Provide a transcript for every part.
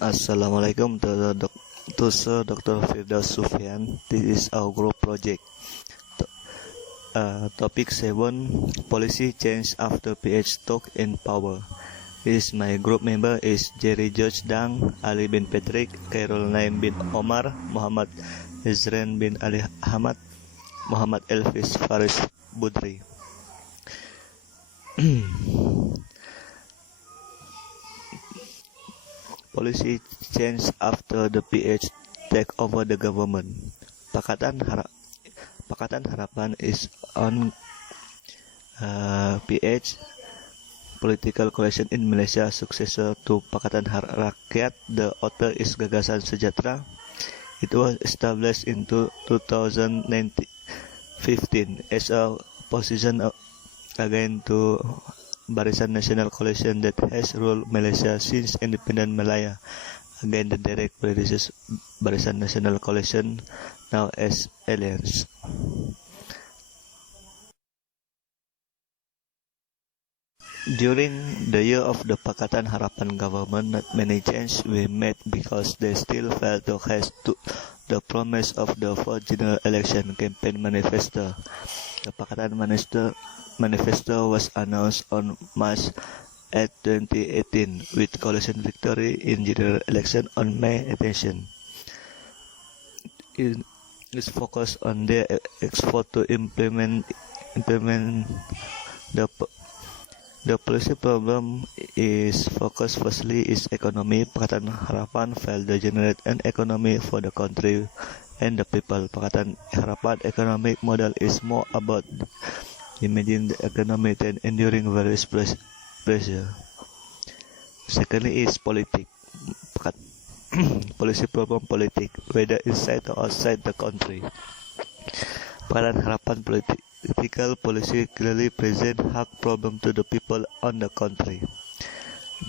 Assalamualaikum to Sir Dr. Firdaus Sufyan. This is our group project. Topic 7: Policy change after PH talk in power. This my group member is Jerry George Dang, Ali bin Patrick, Khairul Naim bin Omar, Muhammad Izren bin Ali Ahmad, Muhammad Elvis Faris Budri. Policy change after the PH take over the government. Pakatan Harapan is on PH political coalition in Malaysia, successor to Pakatan Rakyat. The author is Gagasan Sejahtera. It was established in 2015 as a opposition again to Barisan Nasional Coalition that has ruled Malaysia since independent Malaya, again the direct predecessor Barisan Nasional Coalition, now as Alliance. During the year of the Pakatan Harapan government, not many changes were made because they still failed to catch the promise of the fourth general election campaign manifesto. The Pakatan manifesto was announced on March 8, 2018, with coalition victory in general election on May 18. It is focused on their effort to implement the policy problem is focused firstly is economy. Pakatan Harapan failed to generate an economy for the country and the people. Pakatan Harapan economic model is more about imagine the economy than enduring various pressure. Secondly is politics. Policy problem politic, whether inside or outside the country. Pakatan Harapan political policy clearly present hard problem to the people on the country.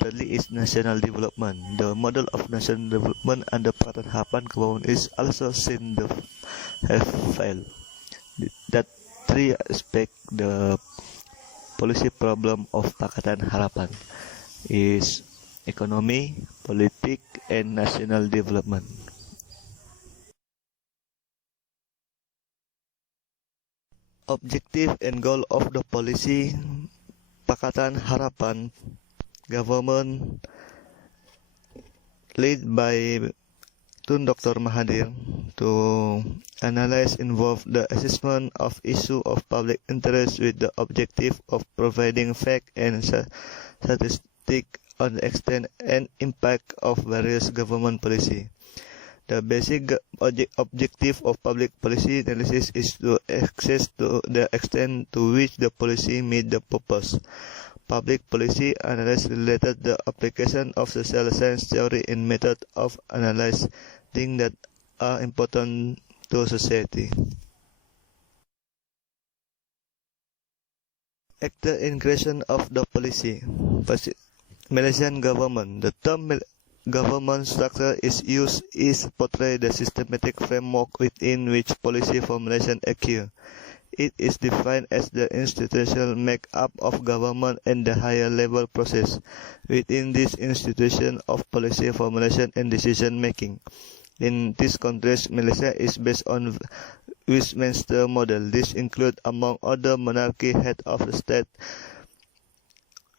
Thirdly is national development. The model of national development under Pakatan Harapan government is also seen to have failed. That three aspects the policy problem of Pakatan Harapan is economy, politics, and national development. Objective and goal of the policy Pakatan Harapan government led by Tun Dr. Mahathir to analyze involve the assessment of issue of public interest with the objective of providing fact and statistic on the extent and impact of various government policy. The basic objective of public policy analysis is to assess to the extent to which the policy meet the purpose. Public policy analysis related the application of social science theory and method of analyzing that are important to society. Actor in creation of the policy. Malaysian government. The term government structure is used is portray the systematic framework within which policy formulation occur. It is defined as the institutional make-up of government and the higher level process within this institution of policy formulation and decision making. In this context, Malaysia is based on Westminster model. This includes, among other, monarchy head of the state.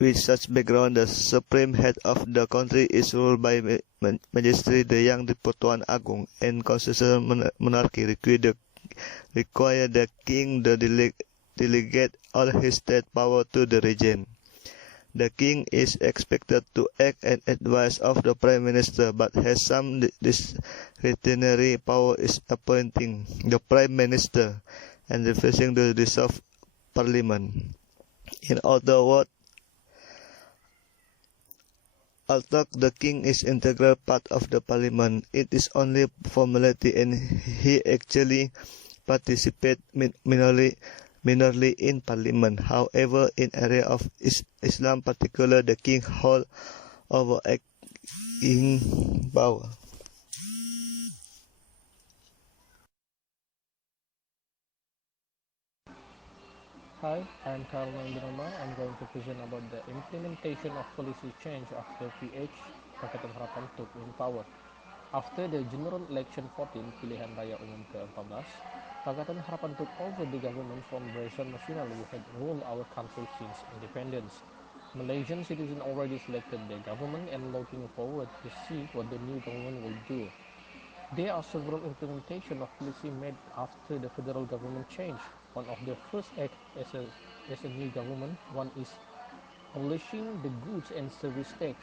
With such background, the supreme head of the country is ruled by Majesty the Yang di-Pertuan Agong, and constitutional monarchy require the king to delegate all his state power to the regent. The king is expected to act and advise of the prime minister, but has some discretionary power is appointing the prime minister and refusing to dissolve parliament. In other words, although the king is integral part of the parliament, it is only formality and he actually participates minorly in parliament. However, in area of Islam particular, the king holds overacting power. Hi, I'm Caroline Binoma. I'm going to present about the implementation of policy change after PH Pakatan Harapan took in power. After the General Election 14 Pilihan Raya Umum ke-14, Pakatan Harapan took over the government from Barisan Nasional who had ruled our country since independence. Malaysian citizens already selected their government and looking forward to see what the new government will do. There are several implementations of policy made after the federal government change. One of the first acts as a new government, one is abolishing the goods and service tax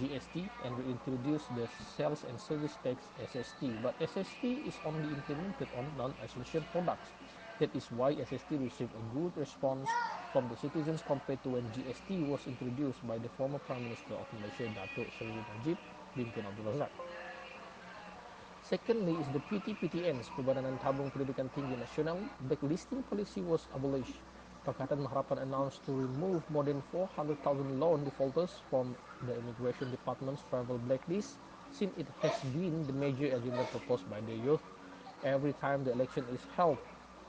(GST) and reintroduce the sales and service tax (SST). But SST is only implemented on non-essential products. That is why SST received a good response from the citizens compared to when GST was introduced by the former Prime Minister of Malaysia, Datuk Seri Najib bin Abdul Razak. Secondly is the PTPTNs, Perbadanan Tabung Pendidikan Tinggi Nasional. Blacklisting policy was abolished. Pakatan Harapan announced to remove more than 400,000 loan defaulters from the Immigration Department's travel blacklist, since it has been the major agenda proposed by the youth every time the election is held.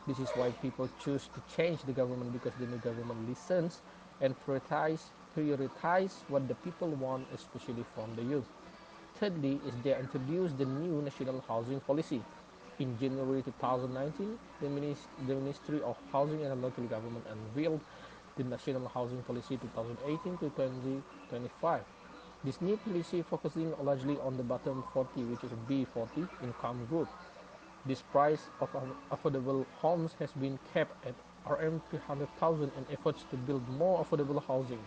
This is why people choose to change the government, because the new government listens and prioritize what the people want, especially from the youth. Thirdly is they introduced the new national housing policy. In January 2019, the Ministry of Housing and Local Government unveiled the National Housing Policy 2018 to 2025. This new policy focusing largely on the bottom 40, which is B40 income group. This price of affordable homes has been kept at RM 300,000 and efforts to build more affordable housing.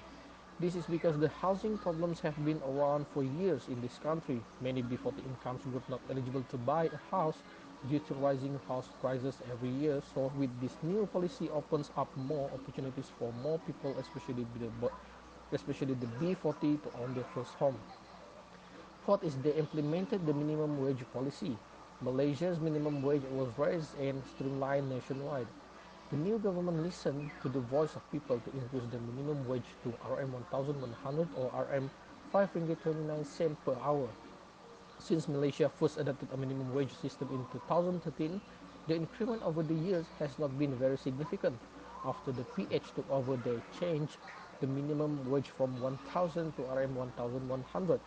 This is because the housing problems have been around for years in this country. Many B40 income groups not eligible to buy a house due to rising house prices every year. So with this new policy opens up more opportunities for more people, especially the B40 to own their first home. Fourth is they implemented the minimum wage policy. Malaysia's minimum wage was raised and streamlined nationwide. The new government listened to the voice of people to increase the minimum wage to RM 1,100 or RM 5.29 per hour. Since Malaysia first adopted a minimum wage system in 2013, the increment over the years has not been very significant. After the PH took over, they changed the minimum wage from 1,000 to RM 1,100.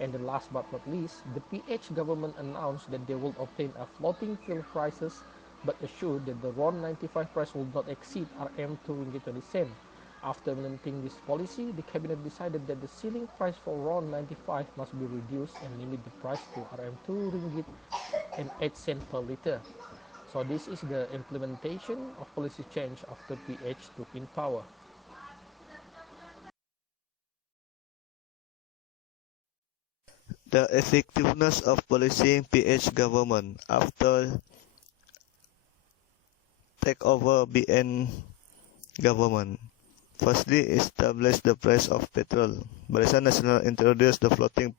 And the last but not least, the PH government announced that they will obtain a floating fuel prices, but assured that the RON 95 price will not exceed RM 2.20. After implementing this policy, the cabinet decided that the ceiling price for RON 95 must be reduced and limit the price to RM 2.08 per liter. So this is the implementation of policy change after PH took in power. The effectiveness of policing PH government after takeover BN government. Firstly, establish the price of petrol. Barisan Nasional introduced the floating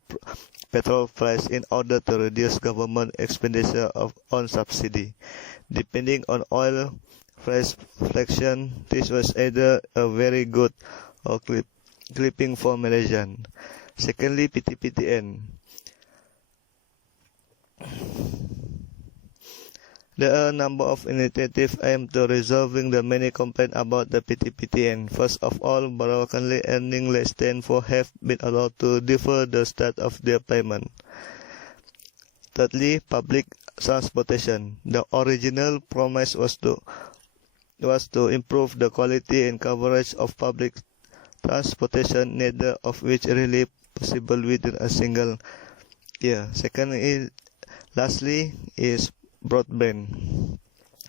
petrol price in order to reduce government expenditure on subsidy. Depending on oil price fluctuation, this was either a very good or clipping for Malaysian. Secondly, PTPTN. There are a number of initiatives aimed to resolving the many complaints about the PTPTN. First of all, borrowers currently earning less than 4 have been allowed to defer the start of their payment. Thirdly, public transportation. The original promise was to improve the quality and coverage of public transportation, neither of which really possible within a single year. Lastly is broadband.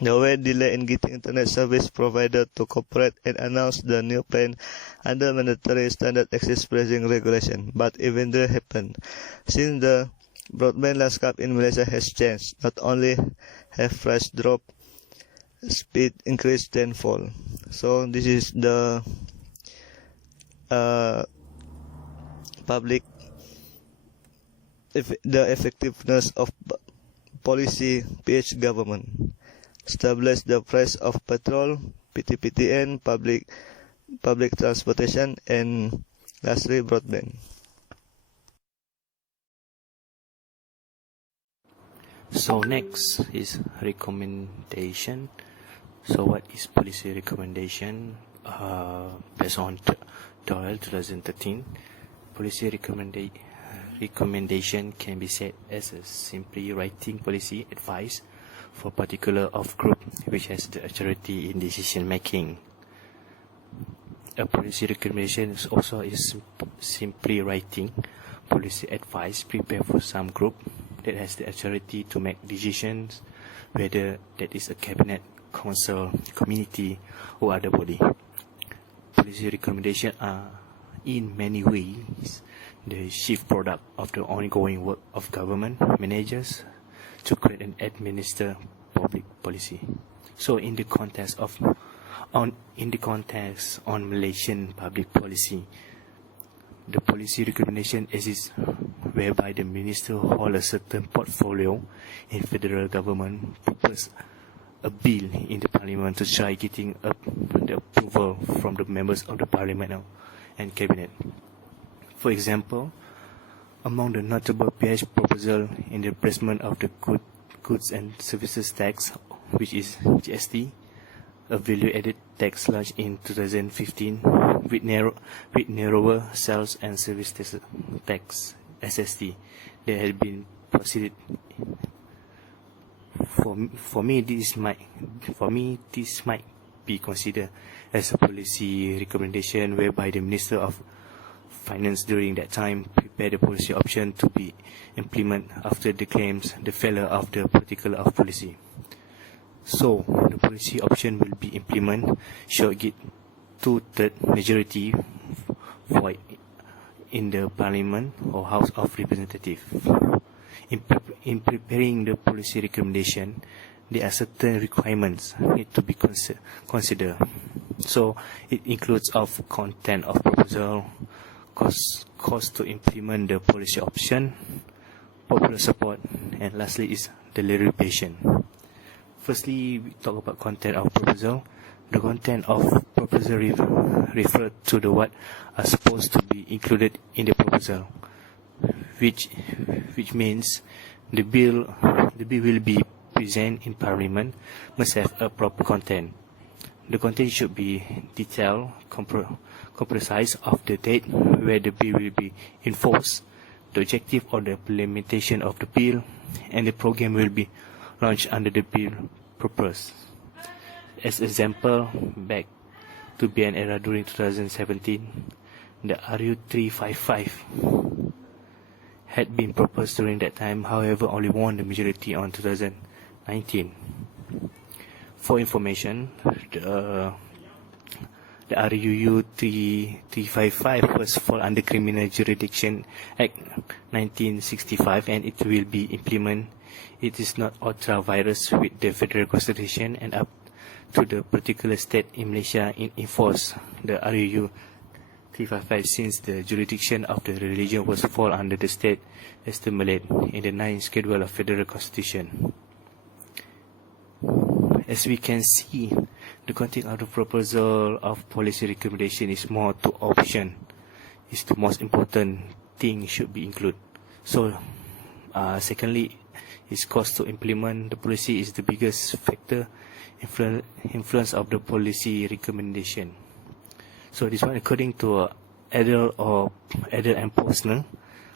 There were delays in getting internet service provider to cooperate and announce the new plan under mandatory standard access pricing regulation, but eventually happened. Since the broadband landscape in Malaysia has changed, not only have price drop, speed increased then fall. So this is the the effectiveness of policy PH government. Establish the price of petrol, PTPTN, public transportation, and lastly broadband. So next is recommendation. So what is policy recommendation? Based on 2013, policy recommendation can be said as a simply writing policy advice for a particular of group which has the authority in decision making. A policy recommendation is also simply writing policy advice prepared for some group that has the authority to make decisions, whether that is a cabinet, council, community, or other body. Policy recommendations are in many ways the chief product of the ongoing work of government managers to create and administer public policy. So in the context on Malaysian public policy, the policy recommendation exists whereby the minister hold a certain portfolio in federal government propose a bill in the parliament to try getting the approval from the members of the parliament and cabinet. For example, among the notable PH proposal in the replacement of the goods and services tax, which is GST, a value-added tax launched in 2015 with narrower sales and service tax SST that had been proceeded. For me, this might be considered as a policy recommendation whereby the Minister of Finance during that time prepared the policy option to be implemented after the claims the failure of the particular of policy. So the policy option will be implemented should get 2/3 majority for in the Parliament or House of Representatives. In preparing the policy recommendation, there are certain requirements need to be considered. So it includes of content of proposal, cost to implement the policy option, popular support, and lastly is deliberation. Firstly, we talk about content of proposal. The content of proposal refer to the what are supposed to be included in the proposal, which means the bill will be present in Parliament must have a proper content. The content should be detailed, comprised of the date where the bill will be enforced, the objective or the implementation of the bill, and the program will be launched under the bill purpose. As example, back to BN era during 2017, the RU355 had been proposed during that time, however only won the majority on 2019. For information, the RUU 355 was fall under Criminal Jurisdiction Act 1965 and it will be implemented. It is not ultra virus with the federal constitution and up to the particular state in Malaysia in enforce the RUU 355 since the jurisdiction of the religion was fall under the state estimated in the 9th schedule of federal constitution. As we can see, the content of the proposal of policy recommendation is more to option. It's the most important thing should be included. So, secondly, its cost to implement the policy is the biggest factor influence of the policy recommendation. So this one, according to adult and personal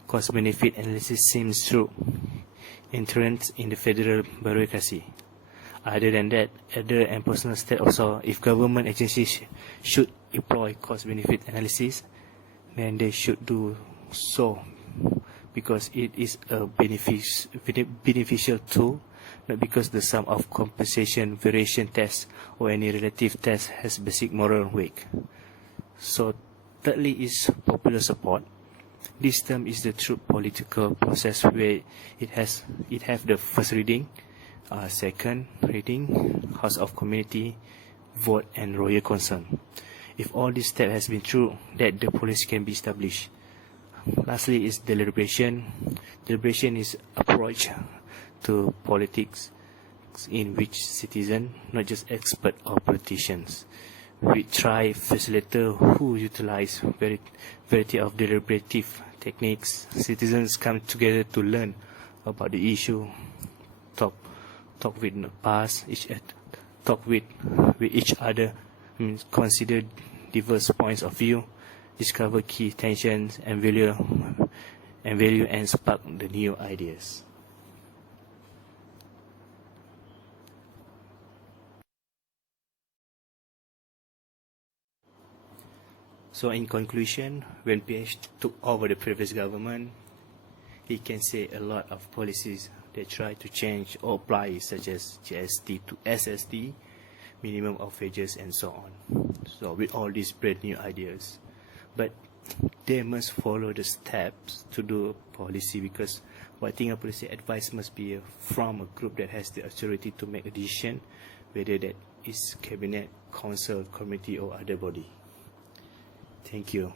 cost benefit analysis seems true entrance in the federal bureaucracy. Other than that, adult and personal state also, if government agencies should employ cost benefit analysis, then they should do so because it is a beneficial tool, not because the sum of compensation variation test or any relative test has basic moral weight. So thirdly is popular support. This term is the true political process where it have the first reading, second reading, House of Community, vote and royal consent. If all these steps has been true, that the policy can be established. Lastly is deliberation. Deliberation is approach to politics in which citizen, not just expert or politicians, we try facilitator who utilize variety of deliberative techniques. Citizens come together to learn about the issue, talk with the past, talk with each other, consider diverse points of view, discover key tensions and and value and spark the new ideas. So in conclusion, when PH took over the previous government, he can say a lot of policies they try to change or apply, such as GST to SST, minimum of wages and so on. So with all these brand new ideas, but they must follow the steps to do a policy, because writing a policy advice must be from a group that has the authority to make a decision, whether that is cabinet, council, committee or other body. Thank you.